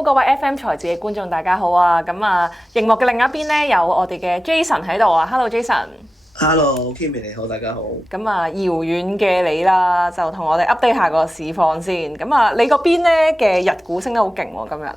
Hello， 各位 FM 財智嘅觀眾，大家好啊！咁啊，熒幕嘅另一邊咧有我哋嘅 Jason 喺度啊。Hello，Jason。Hello，Kimmy 你好，大家好。咁啊，遙遠嘅你啦，就同我哋 update 下個市況先。咁啊，你嗰邊咧嘅日股升得好勁喎，今日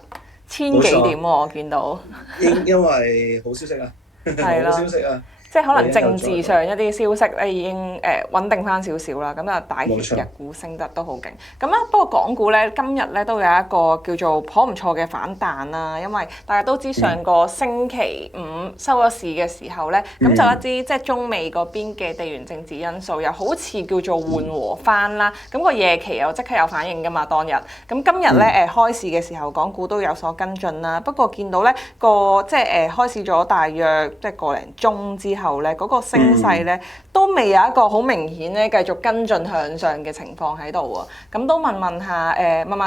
千幾點喎，我見到。因為好消息啊，係啦好消息啊，即係可能政治上一啲消息咧已經穩定翻少少啦，咁啊帶起日股升得都好勁。咁啊不過港股咧今日咧都有一個叫做頗唔錯嘅反彈啦，因為大家都知上個星期五收咗市嘅時候咧，咁就一啲即係中美嗰邊嘅地緣政治因素又好似叫做緩和翻啦，咁個夜期又即刻有反應㗎嘛當日。咁今日咧開市嘅時候，港股都有所跟進啦，不過見到咧個即係開市咗大約即係個零鐘之後咧，嗰個升勢咧都未有一個好明顯咧繼續跟進向上嘅情況喺度啊！咁都問下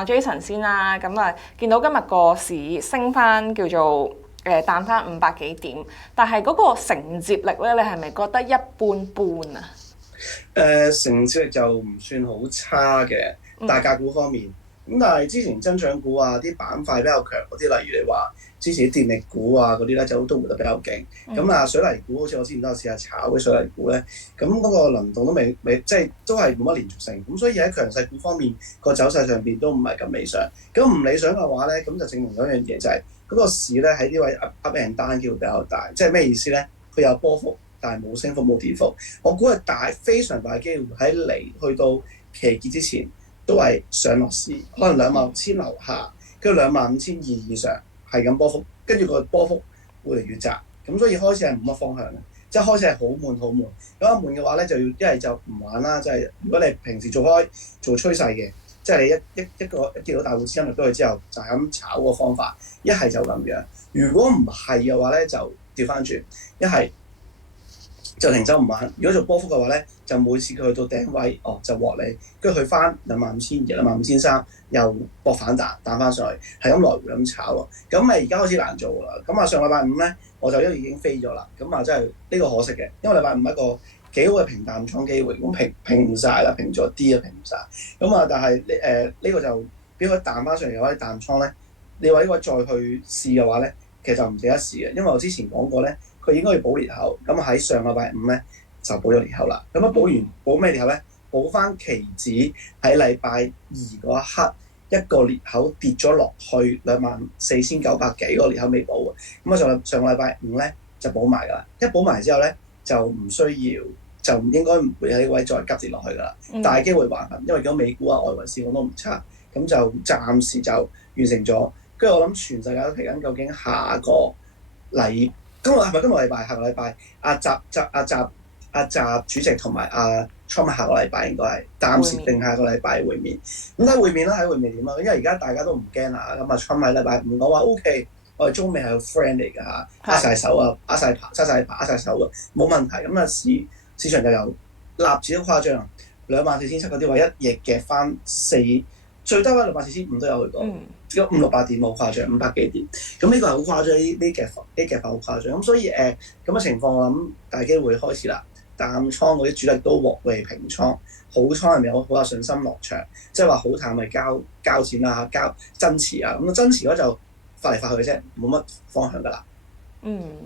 Jason 先啦。咁啊見到今日個市升翻叫做彈翻500幾點，但係嗰個承接力咧，你係咪覺得一般般啊？承接力就唔算好差嘅，大價股方面。咁但係之前增長股啊，啲板塊比較強嗰啲，例如你話之前啲電力股啊嗰啲咧，就都回得比較勁。咁啊，水泥股好似我之前都有試下炒嘅水泥股咧，咁嗰個輪動都未即係都係冇乜連續性。咁所以喺強勢股方面個走勢上邊都唔係咁理想。咁唔理想嘅話咧，咁就證明咗一樣嘢就係嗰個市咧喺呢位 up and down 機會比較大。即係咩意思咧？佢有波幅，但係冇升幅冇跌幅。我估係非常大機會喺嚟去到期結之前，都係上落市，可能26,000樓下，跟住25,200以上，係咁波幅，跟住個波幅會嚟越窄，咁所以開始係冇乜方向嘅，即係開始係好悶好悶。咁一悶嘅話咧，就要一係就唔玩啦，即係如果你平時做趨勢嘅，即係你一見到大戶資金入咗去之後，就係咁炒個方法，一係就咁樣。如果唔係嘅話咧，就調翻轉，一係就停手唔玩。如果做波幅嘅話咧，就每次佢去到頂位，就獲利，跟住去翻25,200、25,300，又搏反彈彈翻上去，係咁來回咁炒喎。咁而家開始難做啦。咁啊上禮拜五咧，我就已經飛咗啦。咁啊真係呢個可惜嘅，因為禮拜五一個幾好嘅平淡倉機會，咁平唔晒啦，平咗啲啊，平唔晒。咁啊但係呢個就俾佢彈翻上嚟嘅話，啲淡倉咧，你話呢個再去試嘅話咧，其實就唔值得試嘅，因為我之前講過咧，佢應該要補裂口。咁喺上禮拜五咧，就補咗裂口啦，咁啊補咩裂口咧？補翻期指喺禮拜二嗰一刻一個裂口跌咗落去24,900幾個裂口未補嘅，咁啊上個禮拜五咧就補埋噶啦，一補埋之後咧就唔需要，就應該唔會喺呢個位再急跌落去噶啦，大機會橫行，因為如果美股啊外圍市況都唔差，咁就暫時就完成咗。跟住我諗全世界都睇緊究竟下個禮今個禮拜下個禮拜阿習主席同埋阿 Trump 下個禮拜應該係暫時定下個禮拜會面。咁睇會面啦，睇會面點啊？因為而家大家都唔驚啦。咁啊 Trump 喺禮拜五講話 OK，我哋中美係個 friend 嚟㗎嚇，握晒手啊，握晒手啊，冇問題。咁啊市場就由納指都誇張，24,700嗰啲話一夜夾翻最低位24,500都有去過，有500-600點好誇張，500幾點。咁呢個係好誇張，呢夾法好誇張。咁所以咁嘅情況，我諗大機會開始啦。淡倉嗰啲主力都獲利平倉，好倉係咪好有信心落場？即係話好淡咪交錢啦，交增持啊，咁增持嗰就發嚟發去嘅啫，冇乜方向㗎啦。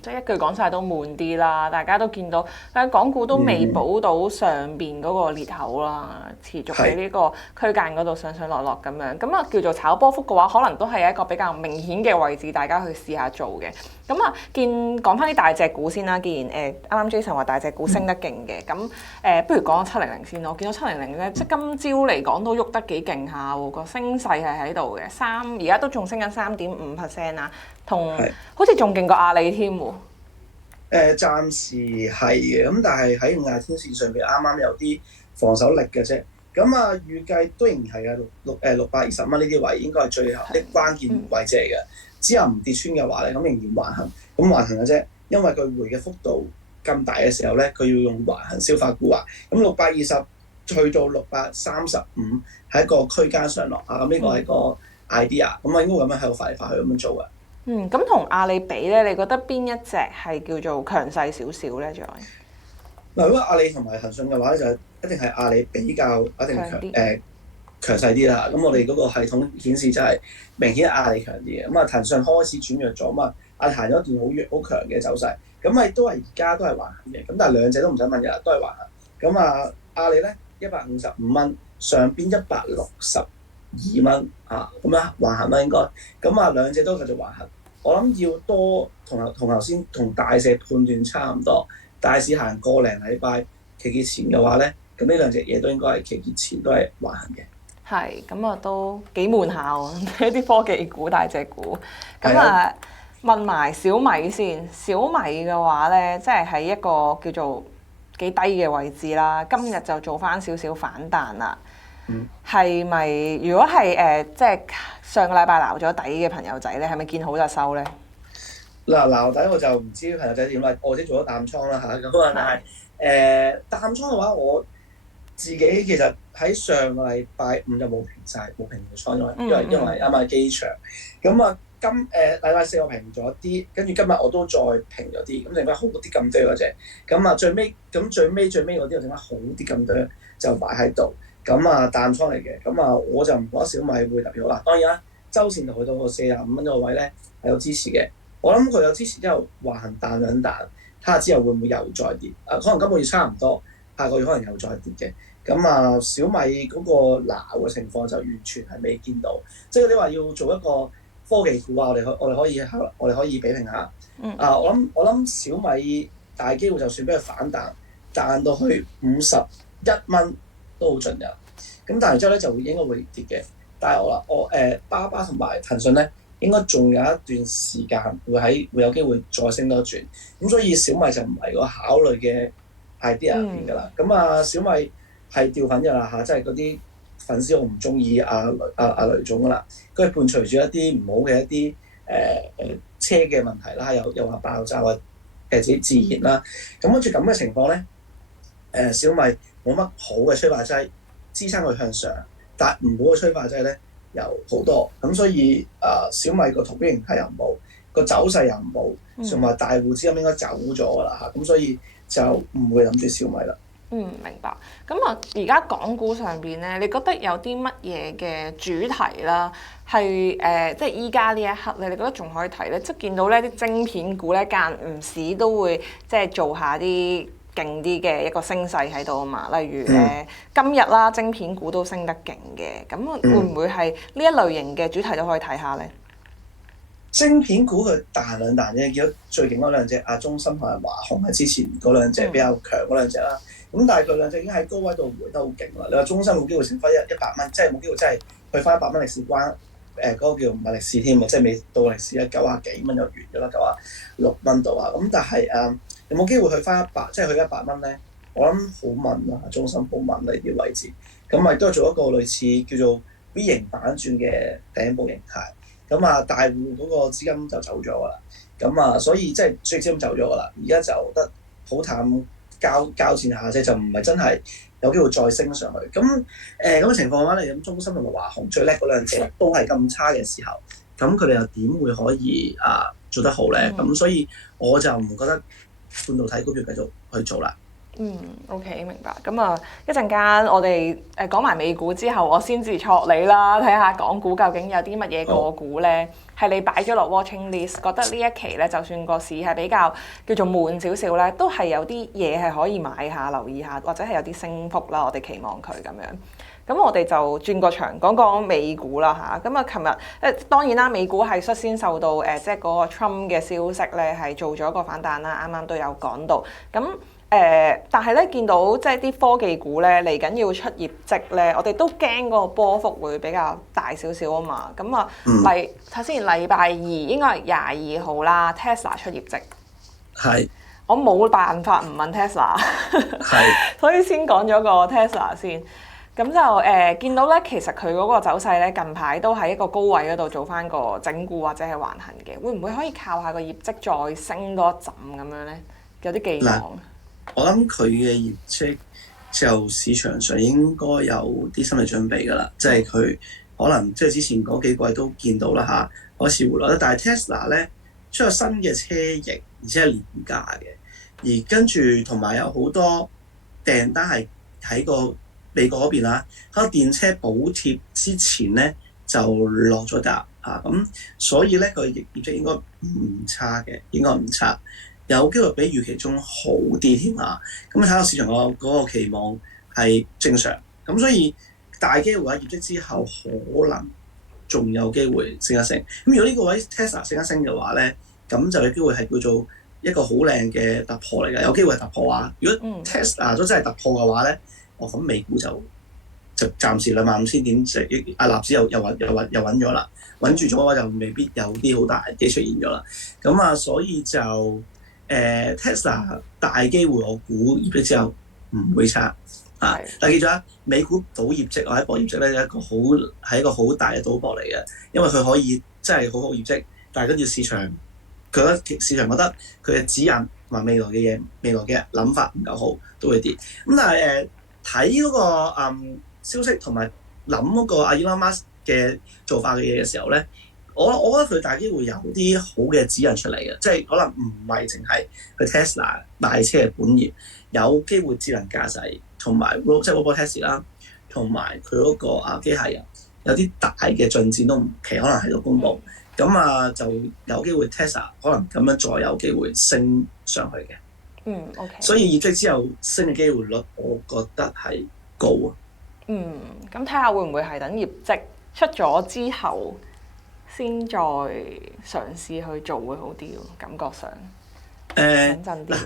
即係一句講晒都悶啲啦，大家都見到，但係港股都未補到上邊嗰個裂口啦，持續喺呢個區間嗰度上上落落咁樣，咁啊叫做炒波幅嘅話，可能都係一個比較明顯嘅位置，大家去試下做嘅。咁啊，講翻啲大隻股先啦，既然啱啱 Jason 話大隻股升得勁嘅，咁不如講700先咯。我見到700咧，即係今朝嚟講都喐得幾勁下喎，個升勢係喺度嘅，而家都仲升緊3.5% 啦，好似仲勁過阿里添喎。暫時係嘅，咁但係喺亞天線上邊啱啱有啲防守力嘅啫。咁啊，預計都仍然係啊620蚊呢啲位應該係最後啲關鍵位置嚟嘅。之後唔跌穿嘅話咧，咁仍然橫行，咁橫行嘅啫。因為佢回嘅幅度咁大嘅時候咧，佢要用橫行消化股啊。咁620去到635係一個區間上落啊。咁呢個係個 idea。咁啊應該咁樣喺度發嚟發去咁樣做嘅。咁同阿里比咧，你覺得邊一隻係叫做強勢少少咧？嗱，如果阿里同埋騰訊嘅話咧，就一定係阿里比較一定強強勢啲啦。咁我哋嗰個系統顯示就係明顯阿里強啲嘅。咁啊，騰訊開始轉弱咗，咁啊，阿里行咗一段好強嘅走勢。咁咪都係而家都係橫行嘅。咁但係兩者都唔使問嘅，都係橫行。咁啊，阿里咧155蚊，上邊162蚊啊，咁樣橫行啦應該。咁啊，兩者都繼續橫行。我諗要多同頭先同大市判斷差唔多。大市行個零禮拜期結前嘅話咧，咁呢兩隻嘢都應該係期結前都係橫行嘅。係，咁啊都幾悶下喎，一啲科技股大隻股。咁啊，問埋小米先。小米嘅話咧，即係喺一個叫做幾低嘅位置啦。今日就做翻少少反彈啦。係咪？如果係即係上個禮拜撈咗底嘅朋友仔咧，係咪見好就收咧？嗱，撈底我就唔知朋友仔點啦，我自己做咗淡倉啦嚇。咁啊，但係淡倉嘅話，我自己其實喺上個禮拜五就冇平曬，冇平倉，因為啱啱機場。咁啊，禮拜四我平咗啲，跟住今日我都再平咗啲，咁剩翻好啲咁多嗰隻。咁啊最尾嗰啲我剩翻好啲咁多就擺喺度。咁啊淡倉嚟嘅，咁啊我就唔覺得小米會特別好啦。當然啦，周線就去到個45蚊嗰個位咧係有支持嘅。我諗佢有支持之後橫行彈兩彈，睇下之後會唔會又再跌？可能今個月差唔多，下個月可能又再跌嘅。咁啊小米嗰個撈嘅情況就完全係未見到，即係你話要做一個科技股啊，我哋可以比拼下。我諗小米大機會就算俾佢反彈，彈到去51蚊。都好盡嘅，咁但係之後咧就應該會跌嘅。但係我巴巴同埋騰訊咧，應該仲有一段時間會有機會再升多轉。咁所以小米就唔係個考慮嘅 idea 入邊㗎啦。咁小米係掉粉㗎啦嚇，即係嗰啲粉絲好唔中意阿雷總㗎啦。佢係伴隨住一啲唔好嘅一啲車嘅問題啦，又話爆炸或自己自燃啦。咁跟住咁嘅情況咧，小米冇乜好嘅催化劑支撐佢向上，但唔好嘅催化劑咧又好多，咁所以小米個圖表形態又唔好，個走勢又唔好，同埋大戶資金應該走咗㗎啦嚇，咁所以就唔會諗住小米啦。明白。咁啊，而家港股上邊咧，你覺得有啲乜嘢嘅主題啦，係即係依家呢一刻咧，你覺得仲可以睇咧？即係見到咧啲晶片股咧間唔時都會即係做下啲勁啲嘅一個升勢喺度啊嘛，例如今日啦，晶片股都升得勁嘅，咁會唔會係呢一類型嘅主題都可以睇下咧？晶片股佢彈兩彈啫，見到最勁嗰兩隻中芯同埋華虹係之前嗰兩隻比較強嗰兩隻啦。咁但係佢兩隻已經喺高位度回得好勁啦。你話中芯冇機會升翻100蚊，即係冇機會真係去翻100蚊歷史關嗰個叫唔係歷史添啊，即係未到歷史90幾蚊就完咗啦，96蚊度啊。咁但係有冇機會去翻100，即係去100蚊咧？我諗好問啦，中芯好問呢啲位置。咁咪都係做一個類似叫做 V 型反轉嘅頂部形態。咁大戶嗰個資金就走咗㗎啦。咁所以即係最資金走咗㗎啦。而家就得好淡交戰下啫，就唔係真係有機會再升上去。咁咁嘅情況嘅話，你咁中芯同埋華虹最叻嗰兩隻都係咁差嘅時候，咁佢哋又點會可以做得好咧？咁所以我就唔覺得半導體股票繼續去做啦。OK 明白。咁一陣間我哋講埋美股之後，我先至戳你啦，睇下港股究竟有啲乜嘢個股咧，係你擺咗落 watching list，覺得呢一期咧，就算個市係比較叫做悶少少咧，都係有啲嘢係可以買下、留意下，或者係有啲升幅啦，我哋期望佢咁樣。咁我哋就轉個場講講美股啦嚇。咁琴日當然啦，美股係率先受到即係嗰個 Trump 嘅消息咧，係做咗一個反彈啦。啱啱都有講到。咁但係咧見到即係啲科技股咧嚟緊要出業績咧，我哋都驚嗰個波幅會比較大少少啊嘛。咁睇先，禮拜二應該係22號啦 ，Tesla 出業績。係。我冇辦法唔問 Tesla。係。所以先講咗個 Tesla 先。咁就見到咧，其實佢嗰個走勢咧，近排都喺一個高位嗰度做翻個整固或者係橫行嘅，會唔會可以靠下個業績再升多一陣咁樣咧？有啲寄望。我諗佢嘅業績就市場上應該有啲心理準備㗎啦，即係佢可能即係之前嗰幾季都見到啦嚇，開始回落啦。但係 Tesla 咧出咗新嘅車型，而且係廉價嘅，而跟住同埋有好多訂單係喺個美國嗰邊啦，喺個電車補貼之前咧就落咗閘啊，咁所以咧佢業績應該唔差嘅，應該唔差，有機會比預期中好啲添啊。咁睇下市場嗰個期望係正常，咁所以大機會喺業績之後可能仲有機會升一升。咁如果呢個位 Tesla 升一升嘅話咧，咁就有機會係叫做一個好靚嘅突破嚟嘅，有機會係突破啊！如果 Tesla 都真係突破嘅話咧，咁美股就暫時25,000點，納指又穩咗啦，穩住咗嘅話就未必有啲好大危機出現咗啦。咁啊，所以就Tesla 大機會我估業績之後唔會差啊！但係記住啊，美股賭業績或者博業績咧，係一個好大嘅賭博嚟嘅，因為佢可以真係好好業績，但係跟住市場覺得佢嘅指引同埋未來嘅諗法唔夠好，都會跌。咁但係睇嗰個消息同埋諗嗰個阿 Elon Musk 嘅做法嘅嘢嘅時候咧，我覺得佢大機會有啲好嘅指引出嚟嘅，即係可能唔係淨係佢 Tesla 賣車嘅本業，有機會智能駕駛同埋即係 Robotaxi 啦，同埋佢嗰個機械人有啲大嘅進展都唔奇，可能喺度公佈。咁啊，就有機會 Tesla 可能咁樣再有機會升上去嘅。OK。所以業績之後升嘅機會率，我覺得係高啊。咁睇下會唔會係等業績出咗之後，先再嘗試去做會好啲喎？感覺上穩陣啲。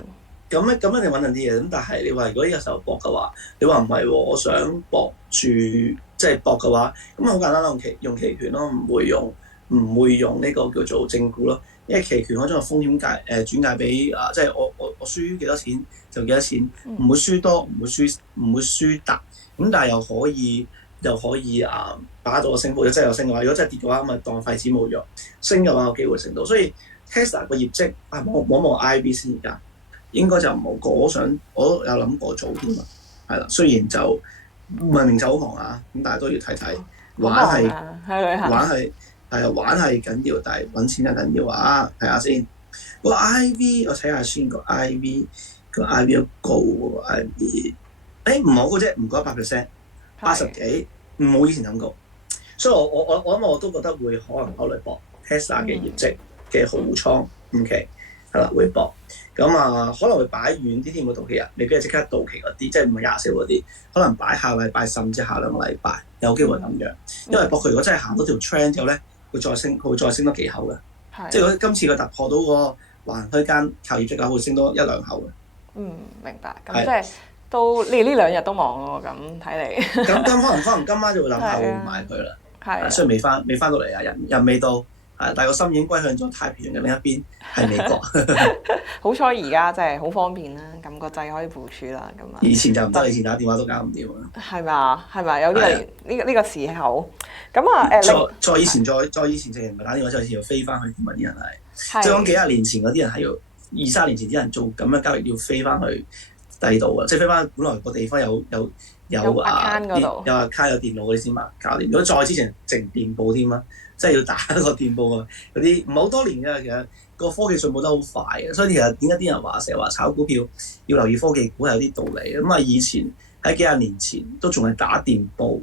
咁一定穩陣啲嘅。咁但係你話如果呢個時候搏嘅話，你話唔係喎，我想搏住即係搏嘅話，咁好簡單啦，用期權咯，唔會用呢個叫做正股咯，因為期權可以將個風險轉介俾即係我輸幾多錢就幾多錢，唔會輸多，唔會輸大，咁但係又可以把到個升幅，即係有升嘅話，如果真係跌嘅話，咁咪當廢紙冇用，升嘅話有機會升到，所以 Tesla 個業績望 IB 先而家，應該就冇過，我有諗過做添啊，係啦，雖然就明明就好忙啊，咁但係都要睇睇，玩係緊要，但係揾錢就緊要啊！睇下先，個 IV 我睇下先，個 IV 都高喎 IV， 唔好嘅啫，唔過100%， 80幾，唔好以前咁高，所以我諗我都覺得會可能考慮搏 Tesla 嘅業績嘅好倉，OK，係啦，會搏，咁可能會擺遠啲添個到期日，未必係即刻到期嗰啲，即係唔係24嗰啲，可能擺下禮拜甚至下兩個禮拜有機會咁樣，因為搏佢如果真係行到條 trend 之後咧。佢會再升多幾口嘅，即係如果今次佢突破到個橫區間靠業績嘅，會升多1-2口嘅。明白。咁即係都呢兩日都忙喎，咁睇嚟。咁可能今晚就會諗下會買佢啦。係。雖然未翻到嚟啊，人未到，但係個心已經歸向咗太平洋嘅另一邊，係美國。好彩而家真係好方便啦，咁個掣可以部署啦，咁啊。以前就唔得，以前打電話都搞唔掂啊。係咪有呢個時候？咁再以前，淨係唔係打電話，就以前要飛翻去添啊！啲人係，即係講幾廿年前嗰啲人係要2-3年前啲人做咁嘅交易要飛翻去第度啊！即係飛翻本來個地方有 account 嗰度，有 account 有電腦嗰啲先嘛搞掂。如果再之前淨電報添啊，即係要打個電報啊！嗰啲唔係好多年㗎，其實個科技進步得好快嘅，所以其實點解啲人成日話炒股票要留意科技股係有啲道理。咁以前喺幾廿年前都仲係打電報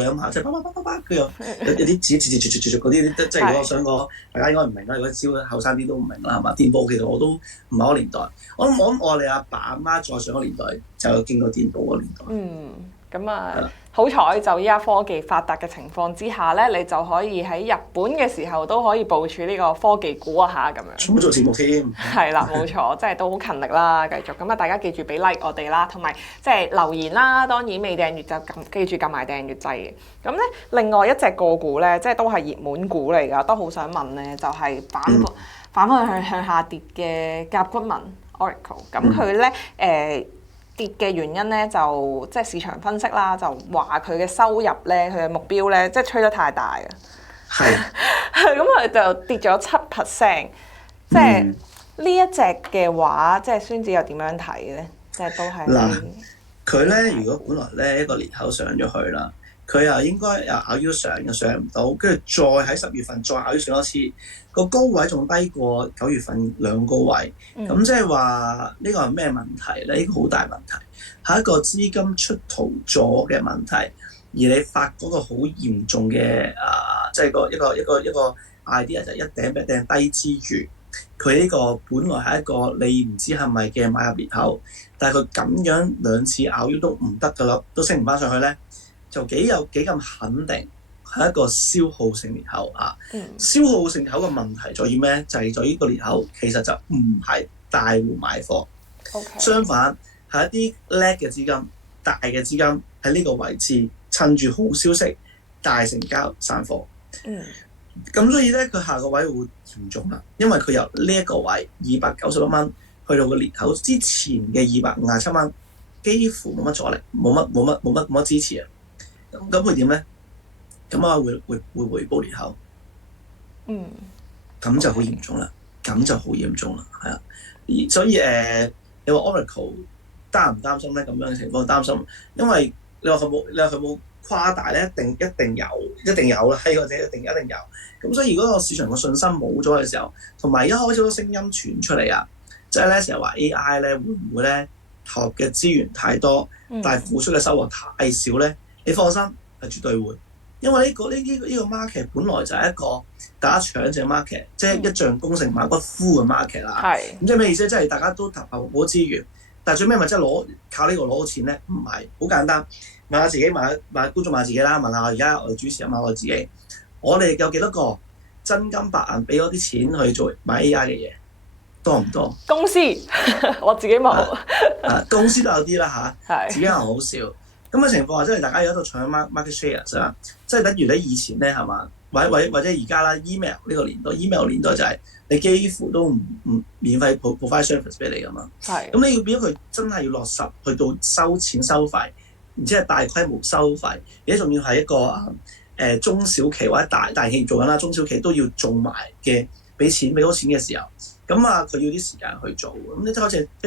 你諗下，即係佢有啲字字嗰啲，即係如果我想講，大家應該唔明啦。如果少後生啲都唔明啦，係嘛？電報其實我都唔係嗰個年代，我諗我哋阿爸阿媽再上個年代就有經過電報嗰年代。咁好彩就依家科技發達嘅情況之下咧，你就可以喺日本嘅時候都可以部署呢個科技股咁樣。仲做節目添。係啦，冇錯，即係都好勤力啦，繼續。咁大家記住俾 like 我哋啦，同埋即係留言啦。當然未訂閱就記住撳埋訂閱掣嘅。咁咧，另外一隻個股咧，即係都係熱門股嚟㗎，都好想問咧，就係反覆向下跌嘅甲骨文 Oracle。咁佢咧跌嘅原因咧，就即係市場分析啦，就話佢嘅收入咧，佢嘅目標咧，即係吹得太大啊。係。咁佢就跌咗7%。即係呢一隻嘅話，即係孫子又點樣睇咧？即係都係。嗱，佢咧如果本來咧一個年頭上咗去啦，佢啊應該咬腰上又上唔到，跟住再喺10月份再咬腰上多次，個高位仲低過9月份兩個高位，咁即係話呢個係咩問題咧？呢個好大問題，係一個資金出逃咗嘅問題，而你發嗰個好嚴重嘅即係一個 idea 就係一頂低之餘，佢呢個本來係一個你唔知係咪嘅買入裂口，但係佢咁樣2次咬腰都唔得噶啦，都升唔翻上去咧。就幾咁肯定係一個消耗性裂口啊！消耗性裂口嘅問題在於咩？就係在於個裂口其實就唔係大戶買貨，相反係一啲叻嘅資金、大嘅資金喺呢個位置趁住好消息大成交散貨。咁所以咧，佢下個位會嚴重啦，因為佢由呢一個位291蚊去到個裂口之前嘅257蚊，幾乎冇乜阻力，冇乜支持啊！咁佢點咧？咁啊會回報裂口，咁就好嚴重啦，係啊。所以你話 Oracle 擔唔擔心咧？咁樣嘅情況擔心，因為你話佢冇誇大咧，一定有啦，係或者一定有。咁所以如果個市場個信心冇咗嘅時候，同埋一開始好多聲音傳出嚟啊，即係咧成日話 AI 咧會唔會咧投入嘅資源太多，但係付出嘅收穫太少咧？你放心，係絕對會，因為呢個 market 本來就係一個大家搶隻 market， 即係一將功成萬骨枯嘅 market 啦。咁即係咩意思？即係大家都投入好多資源，但係最尾咪即係靠呢個攞到錢咧？唔係，好簡單，問下自己，問觀眾問下自己啦，問下而家我哋主持人問我自己，我哋有幾多個真金白銀俾咗啲錢去做買 AI 嘅嘢？多唔多？公司我自己冇，公司都有啲啦嚇，自己又好少。咁嘅情況下，即係大家有喺度搶 market share 啊，即係等於你以前咧係嘛，或者而家啦 email 呢個年代 ，email 年代就係你幾乎都唔免費 provide service 俾你噶嘛。咁你要變咗佢真係要落實去到收錢收費，而且係大規模收費，而且仲要係一個中小企或者大企業做緊啦，中小企都要做埋嘅，俾多錢嘅時候，咁佢要啲時間去做。咁一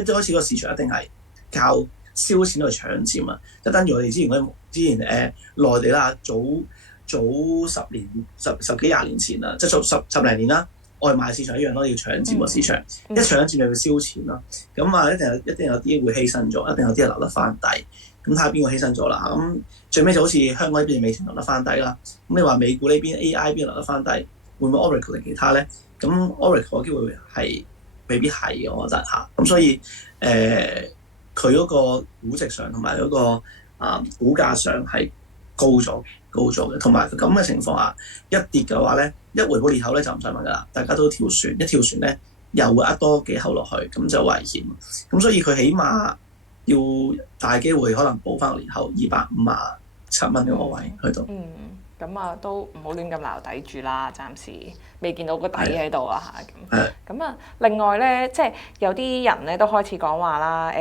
開始個市場一定係靠燒錢去搶佔啊！即係等於我哋之前內地啦，早10年十幾廿年前啦，即係十零年啦，外賣市場一樣咯，要搶佔個市場，一搶佔就要燒錢咯。咁一定有啲會犧牲咗，一定有啲係留得翻底。咁睇下邊個犧牲咗啦？咁最尾就好似香港呢邊美團留得翻底啦。咁你話美股呢邊 AI 邊留得翻底，會唔會 Oracle 定其他咧？咁 Oracle 嘅機會係未必係嘅，我覺得嚇。咁所以佢嗰個估值上同埋嗰個股價上係高咗嘅，同埋咁嘅情況下一跌嘅話咧，一回補裂口咧就唔使問噶啦，大家都跳船，一跳船咧又會呃多幾口落去，咁就危險。咁所以佢起碼要大機會可能補翻個裂口257蚊嗰個位去到。咁都唔好亂咁撈底住啦，暫時未見到個底喺度啊嚇。咁另外咧，即係有啲人咧都開始講話啦。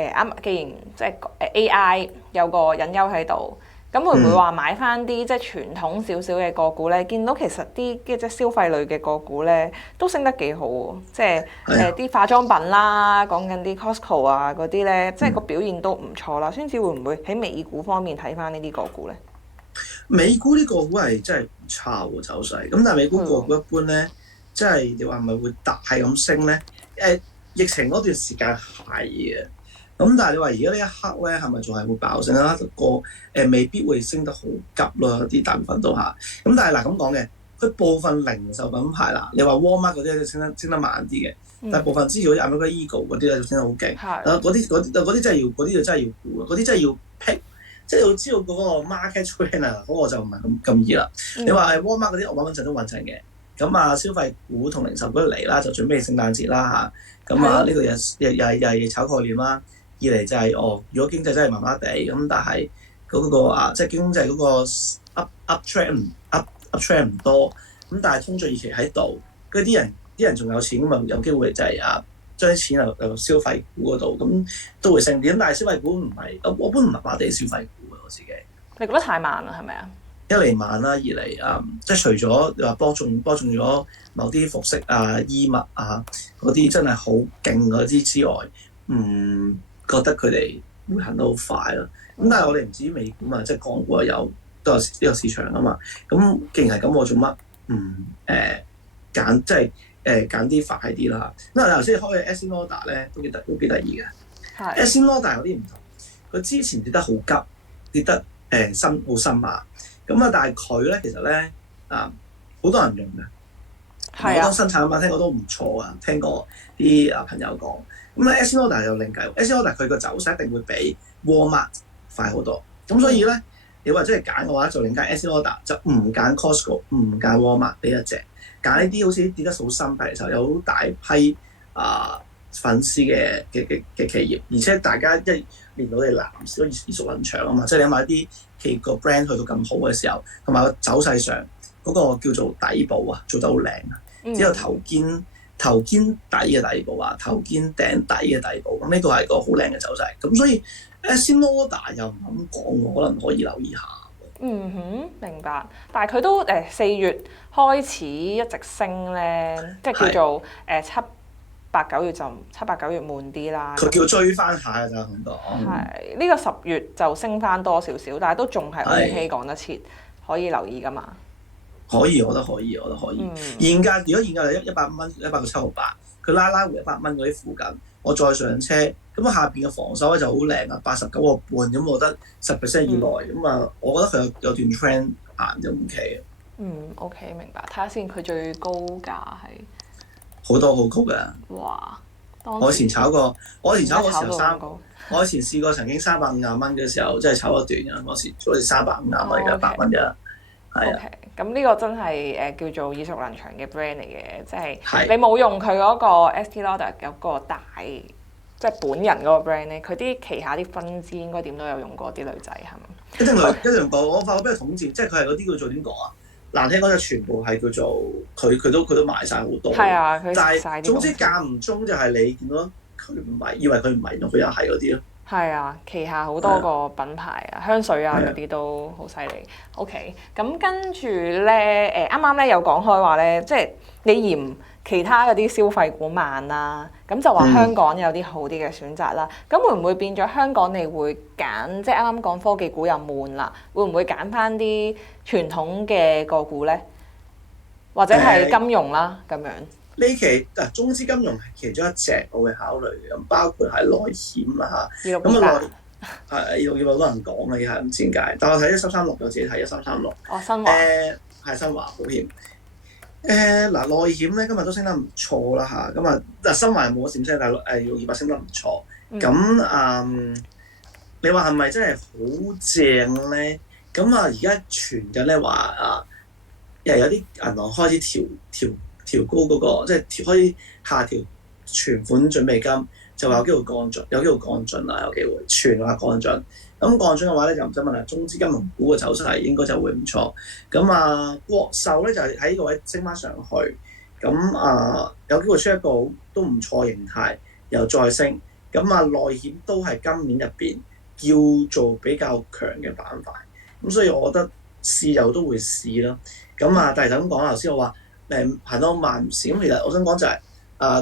既然即係AI 有個隱憂喺度，咁會唔會話買翻啲即係傳統少少嘅個股咧？見到其實啲即係消費類嘅個股咧都升得幾好喎，即係啲化妝品啦，講緊啲 Costco 啊嗰啲咧，即係個表現都唔錯啦。孫子會唔會喺美股方面睇翻呢啲個股咧？美股呢個股係真係唔差喎走勢，咁但係美股個股一般咧，即係你話係咪會大咁升咧？疫情嗰段時間係嘅，咁但係你話而家呢一刻咧，係咪仲係會爆升啦？未必會升得好急咯，啲大部分都嚇。咁但係嗱咁講嘅，佢部分零售品牌啦，你話 Walmart 嗰啲升得慢啲嘅，但係部分之前好似 American Eagle 嗰啲咧就升得好勁。嗰啲真係要，嗰啲就真係要估啦，嗰啲真係要 pick。即係要知道嗰個 market trend 啊，嗰個就唔係咁易啦。你話Walmart嗰啲我穩陣都穩陣嘅，咁消費股同零售股嚟啦，就準備聖誕節啦嚇。咁呢個又係炒概念啦。二嚟就係如果經濟真係麻麻地咁，但係嗰個即係經濟嗰個 up trend 唔多，咁但係通脹預期喺度，跟住啲人仲有錢咁啊，有機會就係將啲錢流消費股嗰度，咁都會升啲。但係消費股唔係，我般唔麻麻地消費股嘅我自己。你覺得太慢啦，係咪啊？一嚟慢啦，二嚟即係除咗你話波中咗某啲服飾啊、衣物啊嗰啲真係好勁嗰啲之外，唔覺得佢哋會行得好快咯。咁但係我哋唔知美股啊，即係港股有都有呢個市場啊嘛。咁既然係咁，我做乜唔揀即係揀啲快啲啦？咁啊頭先開嘅 Estée Lauder 咧都幾得意嘅。Estée Lauder 有啲唔同，佢之前跌得好急，跌得好深啊。咁啊，但係佢咧其實咧好多人用嘅。好多生產品聽過都唔錯啊，聽過啲朋友講。咁咧 Estée Lauder 又另計 ，Estée Lauder 佢個走勢一定會比 Walmart 快好多。咁所以咧，你話真係揀嘅話，就另揀 Estée Lauder，就唔揀 Costco， 唔揀 Walmart 呢一隻，揀呢啲好似跌得好深，但係其實有好大批粉絲嘅企業，而且大家一年到你藍都耳熟能詳啊嘛。即係你諗下啲企業個 brand 去到咁好嘅時候，同埋個走勢上嗰個叫做底部啊，做得好靚啊！只有頭肩底嘅底部啊，頭肩頂底嘅底部，咁呢個係個好靚嘅走勢。咁所以 Estée Lauder 又唔敢講，可能可以留意下。嗯哼，明白。但係佢都4月開始一直升咧，即係叫做7、8、9月就7、8、9月悶啲啦。佢叫追翻下㗎咋咁講。係呢個10月就升翻多少少，但係都仲係 OK 講得切，可以留意㗎嘛。可以，我覺得可以。現價如果現價係100蚊，100個7毫8，佢拉回100蚊嗰啲附近，我再上車，咁下邊嘅防守咧就好靚啊，89個半，咁我覺得10% 以內，咁我覺得佢有段 trend 行就唔奇嘅。OK 明白。睇下先，佢最高價係好多好高嘅。哇！我以前炒過時候我以前試過曾經350蚊嘅時候，真係炒一段嘅嗰時，好似350蚊而家100蚊啫。OK，咁呢個真係叫做耳熟能詳嘅 brand 嚟嘅，即係你冇用佢嗰個 Estée Lauder 有個大，即係本人嗰個 brand 咧，佢啲旗下啲分支應該點都有用過啲女仔係咪？一定用過，我發覺俾佢統戰，即係佢係嗰啲叫做點講啊？難聽講就全部係叫做佢都賣晒好多。係啊，佢賣晒啲。總之間唔中就係你見到佢唔係，以為佢唔係，佢又係嗰啲咯。係啊，旗下好多個品牌香水嗰啲都好犀利。OK，咁跟住咧啱啱咧有講開話咧，即係你嫌其他嗰啲消費股慢啦，咁就話香港有啲好啲嘅選擇啦。咁會唔會變咗香港你會揀，即係啱啱講科技股又悶啦，會唔會揀翻啲傳統嘅個股咧，或者係金融啦咁樣？呢期中資金融係其中一隻我會考慮嘅，咁包括係內險啦嚇。咁2628好多人講嘅，係唔知點解。但我睇1336，我自己睇1336。新華。係新華保險。內險咧今日都升得唔錯啦嚇。咁新華冇乜閃聲，但係2628升得唔錯。咁你話係咪真係好正咧？咁而家傳緊咧話又有啲銀行開始調高嗰個，即係可以下調存款準備金，就話有機會降準，啦，有機會傳話降準。咁降準嘅話咧，就唔使問啦，中資金融股嘅走勢應該就會唔錯。咁國壽咧就係喺呢個位升翻上去，咁有機會出一個都唔錯形態，又再升。咁內險都係今年入邊叫做比較強嘅板塊，咁所以我覺得試又都會試啦。但係就咁講，頭先我話。行得慢唔少，咁其實我想講就係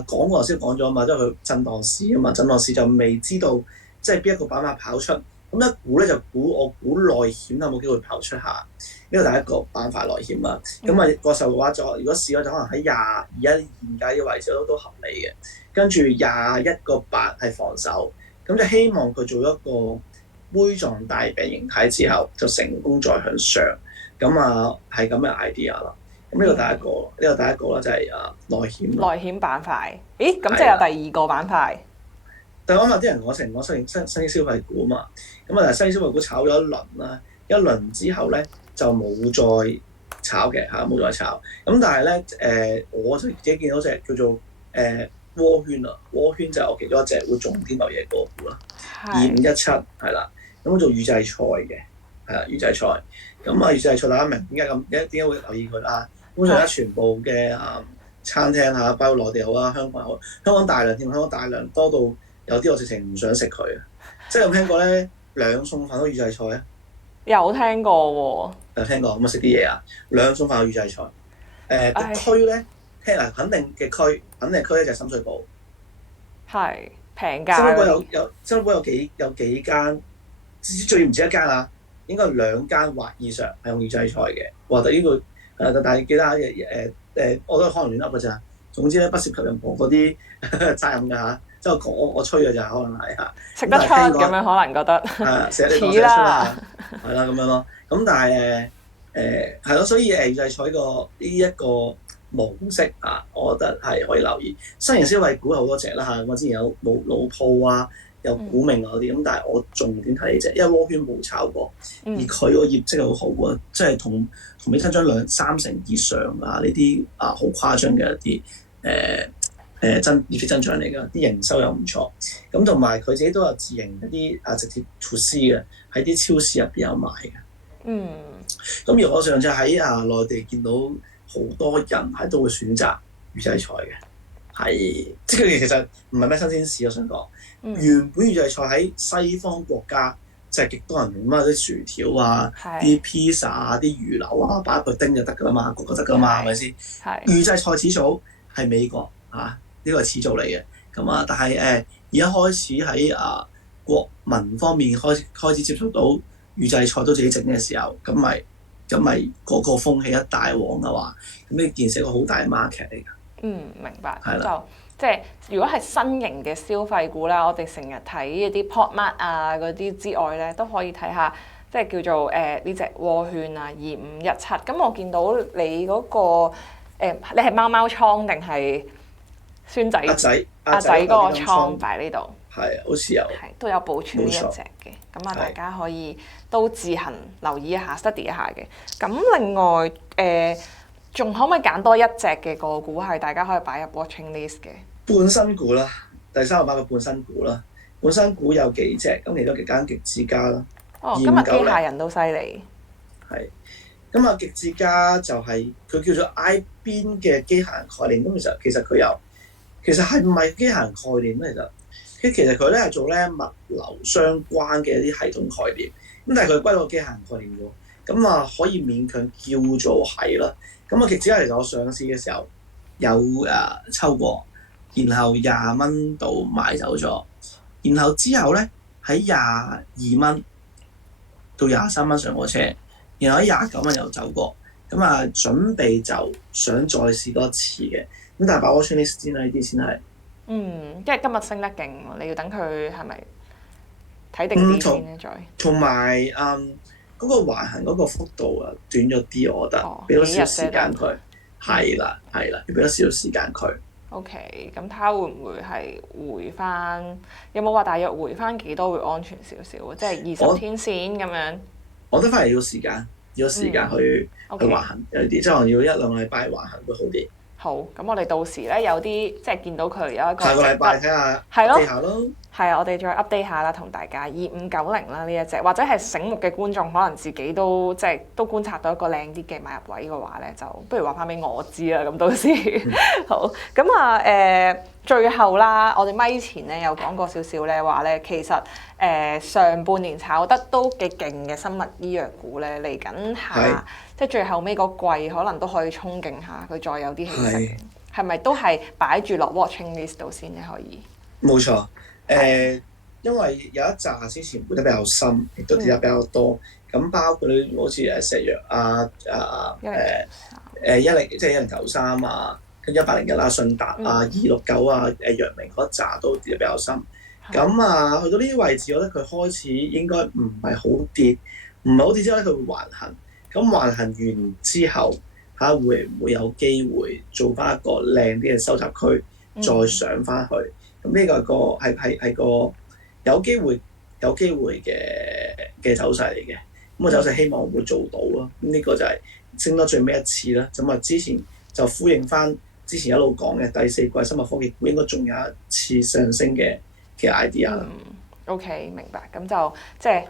講過頭先講咗啊嘛，即係佢震盪市啊嘛，震盪市就未知道即係邊一個板塊跑出，咁一估咧就我估內險有冇機會跑出下，呢個第一個板塊內險啊。國壽嘅話就如果試咗就可能喺21現價嘅位置都合理嘅，跟住21個8係防守，咁就希望佢做一個杯狀大餅形態之後就成功再向上，咁係咁嘅 idea 啦。咁呢個第一個啦，就係內險。內險板塊，咦？咁即係有第二個板塊。第二個板塊啲人我成新消費股啊嘛，但係新消費股炒咗一輪啦，一輪之後咧就冇再炒嘅嚇，冇再炒。咁但係咧我就自己見到隻叫做窩圈啊，窩圈就係我其中一隻會中天流嘢個股啦，2517係啦，咁做預製菜嘅，係啦預製菜。預製菜大家明點解會留意佢啦？基本上而家全部嘅餐廳嚇，包括內地好啊，香港好，香港大量添，香港大量多到有啲我直情唔想食佢啊！即係有冇聽過咧？兩餸飯都預製菜啊？有聽過喎。有聽過咁食啲嘢啊？兩餸飯都預製菜。個區咧，肯定嘅區，肯定區咧就係深水埗。平價。深水埗有幾間，最唔止一間啊！應該2間或以上係用預製菜嘅。哇！但呢個但係記得我都可能亂噏㗎咋。總之咧，不涉及任何嗰啲責任㗎嚇，即係我吹㗎咋，可能係嚇。食得出咁樣可能覺得似啦，係啦咁樣咯。咁但係係咯，所以預製菜呢一個模式啊，我覺得係可以留意。新型消費股好多隻啦嚇，我之前有老鋪啊，有股明嗰啲咁，但係我重點睇呢隻，因為窩圈冇炒過，而佢個業績係好好喎，即係同比增長2-3成以上啊，呢啲好誇張嘅一啲業績增長嚟㗎，啲營收又唔錯，咁同埋佢自己都有自營一啲直接 to C 嘅，喺啲超市入邊有賣嘅。咁而我上次喺內地見到好多人係都會選擇預製菜嘅，係即係其實唔係咩新鮮事。我想講，原本預製菜喺西方國家就係極多人用啲薯條啊、啲披薩啊、啲魚柳啊，擺一個丁就得㗎啦嘛，個個得㗎嘛，係咪先？預製菜始祖係美國呢個係始祖嚟嘅。咁但係而家開始喺國民方面開始接觸到預製菜都自己整嘅時候，咁咪嗰個風氣一大旺嘅話，咁呢件事係一個好大嘅 market 嚟㗎。明白。咁就即係如果係新型嘅消費股啦，我哋成日睇一啲 PopMart 啊嗰啲之外咧，都可以睇下即係叫做呢隻窩圈啊2517。咁我見到你嗰個你係貓貓倉定係孫仔阿仔嗰個倉擺呢度？係，好似有都有部署呢一隻嘅，咁大家可以都自行留意一下 study 一下嘅。咁另外仲可唔可以揀多一隻嘅個股係大家可以擺入 watching list 嘅？半新股啦，第3個半新股啦。半新股有幾隻？咁其中幾間極致家啦。今日機械人都犀利。係，咁極致家就係佢叫做 I 邊嘅機械人概念。咁其實佢有，其實係唔係機械人概念咧？其實佢咧係做咧物流相關嘅一啲系統概念。咁但係佢歸到機械人概念喎。咁可以勉強叫做係啦。咁極致家其實我上市嘅時候有抽過，然後20蚊度買走咗，然後之後咧喺22蚊到23蚊上過車，然後喺29蚊又走過，咁準備就想再試多一次嘅，咁但係把握 watchlist 先啦，呢啲先係。因為今日升得勁，你要等佢係咪睇定啲先咧？再同埋嗰個橫行嗰個幅度短咗啲，我覺得俾多少時間佢。係啦，要俾多少時間佢。OK，咁睇下會唔會係回翻？有冇話大約回翻幾多會安全少少？即係20天線咁樣。我覺得反而要時間去橫行有啲，即係可能要1-2個禮拜橫行會好啲。好，咁我哋到時咧有啲即係見到佢有一個下個禮拜睇下，update下咯。係啊，我哋再 update 下啦，同大家2590啦呢一隻，或者係醒目嘅觀眾可能自己都即係都觀察到一個靚啲嘅買入位嘅話咧，就不如話翻俾我知啦。咁到時好，咁最後啦，我哋咪前咧有講過少少咧話咧，其實上半年炒得都幾勁嘅生物醫藥股咧，嚟緊下即係最後尾個季可能都可以憧憬下佢再有啲起色，係咪都係擺住落 watching list 度先咧？可以？冇錯，因為有一紮之前回得比較深，亦都跌得比較多，咁包括你好似石藥10即係1093啊，跟1801啦、信達269啊、藥明嗰紮都跌得比較深。咁去到呢啲位置，我覺得佢開始應該唔係好跌，之後咧佢會橫行。咁橫行完之後，會唔會有機會做翻一個靚啲嘅收集區，再上翻去？咁呢個係個有機會嘅走勢嚟嘅。咁個走勢希望會做到咯。咁呢個就係升到最尾一次啦。咁之前就呼應翻之前一路講嘅第4季生物科技股應該仲有一次上升嘅 idea。OK， 明白。咁就即係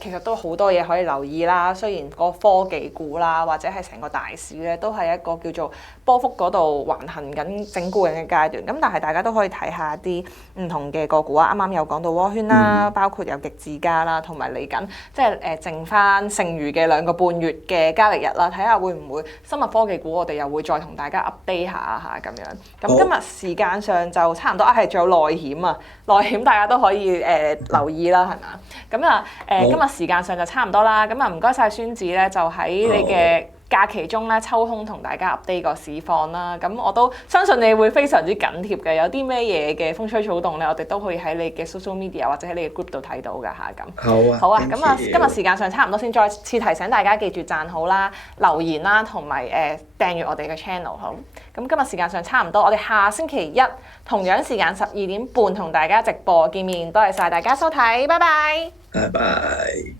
其實都好多嘢可以留意啦。雖然個科技股啦，或者係成個大市咧，都係一個叫做波幅嗰度橫行緊、整固緊嘅階段。咁但係大家都可以睇下一啲唔同嘅個股啊。啱啱有講到窩圈啦，包括有極致家啦，同埋嚟緊即係剩翻剩餘嘅2個半月嘅交易日啦。睇下會唔會生物科技股我哋又會再同大家 update 下咁樣。咁今日時間上就差唔多。係仲有內險啊，內險大家都可以留意啦，係嘛？咁啊今日時間上就差唔多啦，咁啊唔該晒孫子咧，就喺你嘅假期中咧抽空同大家 update 個市況啦。咁我都相信你會非常之緊貼嘅，有啲咩嘢嘅風吹草動咧，我哋都可以喺你嘅 social media 或者喺你嘅 group 度睇到㗎嚇。咁好啊，咁啊今日時間上差唔多先，再次提醒大家記住讚好啦、留言啦，同埋訂閱我哋嘅 channel 好。咁今日時間上差唔多，我哋下星期一同樣時間12點半同大家直播見面，多謝晒大家收睇，拜拜。拜拜。